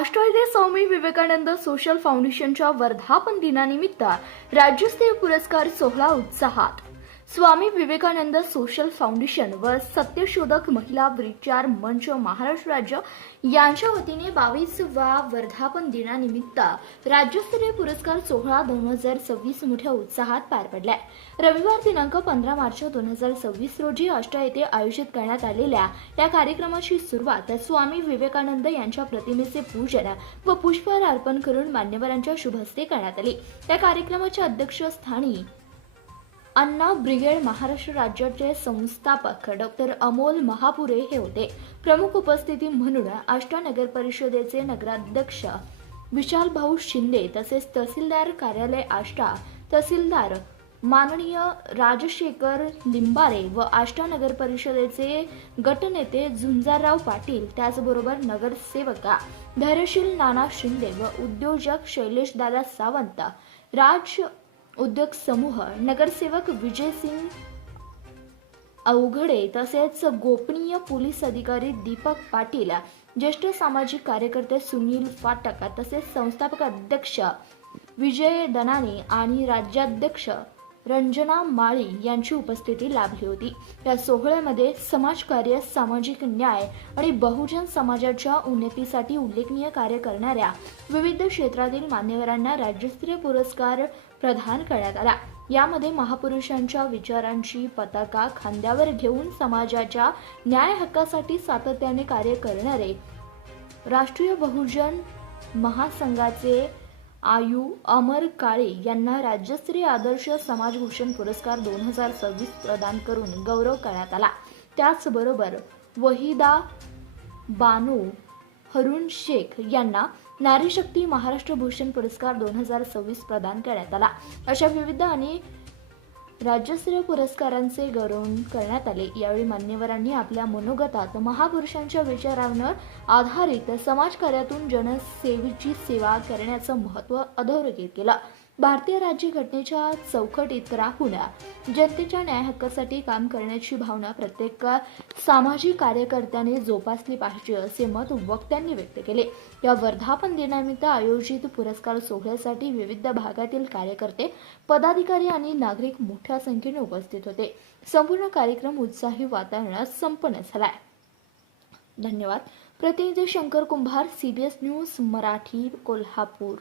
अष्टविध Swami Vivekananda social फाउंडेशनच्या वर्धापन दिनानिमित्त राज्यस्तरीय पुरस्कार सोहळा उत्साहात. स्वामी विवेकानंद सोशल फाउंडेशन व सत्यशोधक महिला विचार मंच महाराष्ट्र राज्य यांच्या वतीने 22व्या वर्धापन दिनानिमित्त राज्यस्तरीय पुरस्कार सोहळा 2026 मोठ्या उत्साहात पार पडलाय. रविवार दिनांक 15 मार्च 2026 रोजी आष्टा येथे आयोजित करण्यात आलेल्या या कार्यक्रमाची सुरुवात स्वामी विवेकानंद यांच्या प्रतिमेचे पूजन व पुष्पहार अर्पण करून मान्यवरांच्या शुभ हस्ते करण्यात आली. या कार्यक्रमाच्या अध्यक्षस्थानी अण्णा ब्रिगेड महाराष्ट्र राज्याचे संस्थापक डॉक्टर अमोल महापुरे हे होते. प्रमुख उपस्थिती म्हणून आष्टा नगर परिषदेचे नगराध्यक्ष विशाल भाऊ शिंदे तसेच तहसीलदार कार्यालय आष्टा तहसीलदार माननीय राजशेखर लिंबारे व आष्टा नगर परिषदेचे गटनेते झुंजारराव पाटील, त्याचबरोबर नगरसेवका धैर्यशील नाना शिंदे व उद्योजक शैलेश दादा सावंत, राज उद्योग समूह नगरसेवक विजय सिंग अवघडे तसेच गोपनीय पोलीस अधिकारी दीपक पाटील, ज्येष्ठ सामाजिक कार्यकर्ते सुनील फाटक तसेच संस्थापक अध्यक्ष विजय दनाने आणि राज्याध्यक्ष रंजना माळी यांची उपस्थिती लाभली होती. या सोहळ्यामध्ये समाजकार्य, सामाजिक न्याय आणि बहुजन समाजाच्या उन्नतीसाठी उल्लेखनीय कार्य करणाऱ्या विविध क्षेत्रातील मान्यवरांना राज्यस्तरीय पुरस्कार प्रदान करण्यात आला. यामध्ये महापुरुषांच्या विचारांची पताका खांद्यावर घेऊन समाजाच्या न्याय हक्कासाठी सातत्याने कार्य करणारे राष्ट्रीय बहुजन महासंघाचे आयु अमर काळे यांना राज्यस्तरीय आदर्श समाजभूषण पुरस्कार 2026 प्रदान करून गौरव करण्यात आला. त्याचबरोबर वहिदा बानो हरुण शेख यांना नारी शक्ती महाराष्ट्र भूषण पुरस्कार 2026 प्रदान करण्यात आला. अशा विविध आणि राज्यस्तरीय पुरस्कारांचे गौरव करण्यात आले. यावेळी मान्यवरांनी आपल्या मनोगतात महापुरुषांच्या विचारांवर आधारित समाजकार्यातून जनसेवेची सेवा करण्याचं महत्त्व अधोरेखित केलं. भारतीय राज्यघटनेच्या चौकटीत राहून जनतेच्या न्याय हक्कासाठी काम करण्याची भावना प्रत्येक सामाजिक कार्यकर्त्याने जोपासली पाहिजे असे मत वक्त्यांनी व्यक्त केले. या वर्धापन दिनानिमित्त आयोजित पुरस्कार सोहळ्यासाठी विविध भागातील कार्यकर्ते, पदाधिकारी आणि नागरिक मोठ्या संख्येने उपस्थित होते. संपूर्ण कार्यक्रम उत्साही वातावरणात संपन्न झालाय. धन्यवाद. प्रतिनिधी शंकर कुंभार, CBS न्यूज मराठी, कोल्हापूर.